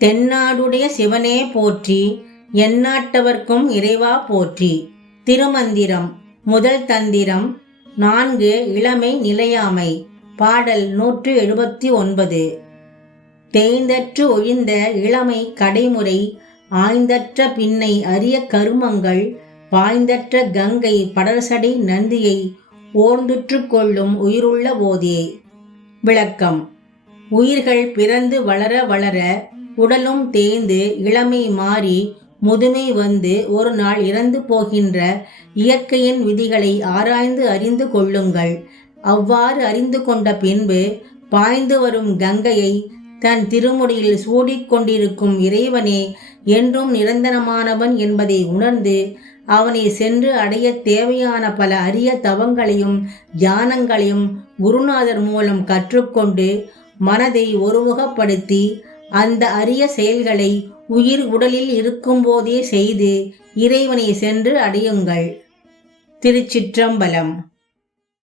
தென்னாடுடைய சிவனே போற்றி எந்நாட்டவர்க்கும் இறைவா போற்றி. திருமந்திரம் முதல் தந்திரம் நான்கு இளமை நிலையாமை. பாடல் நூற்று எழுபத்தி ஒன்பது. தேய்ந்தற்று ஒழிந்த இளமை கடைமுறை ஆய்ந்தற்ற பின்னை அரிய கருமங்கள் பாய்ந்தற்ற கங்கை படர்சடை நந்தியை ஓர்ந்துற்று கொள்ளும் உயிருள்ள போதே. விளக்கம் உயிர்கள் பிறந்து வளர வளர உடலும் தேய்ந்து இளமை மாறி முதுமை வந்து ஒரு நாள் இறந்து போகின்ற இயற்கையின் விதிகளை ஆராய்ந்து அறிந்து கொள்ளுங்கள். அவ்வாறு அறிந்து கொண்ட பின்பு பாய்ந்து வரும் கங்கையை தன் திருமுடியில் சூடிக்கொண்டிருக்கும் இறைவனே என்றும் நிரந்தரமானவன் என்பதை உணர்ந்து அவனை சென்று அடைய தேவையான பல அரிய தவங்களையும் தியானங்களையும் குருநாதர் மூலம் கற்றுக்கொண்டு மனதை ஒருமுகப்படுத்தி அந்த அரிய செயல்களை உயிர் உடலில் இருக்கும்போதே செய்து இறைவனை சென்று அடையுங்கள். திருச்சிற்றம்பலம்.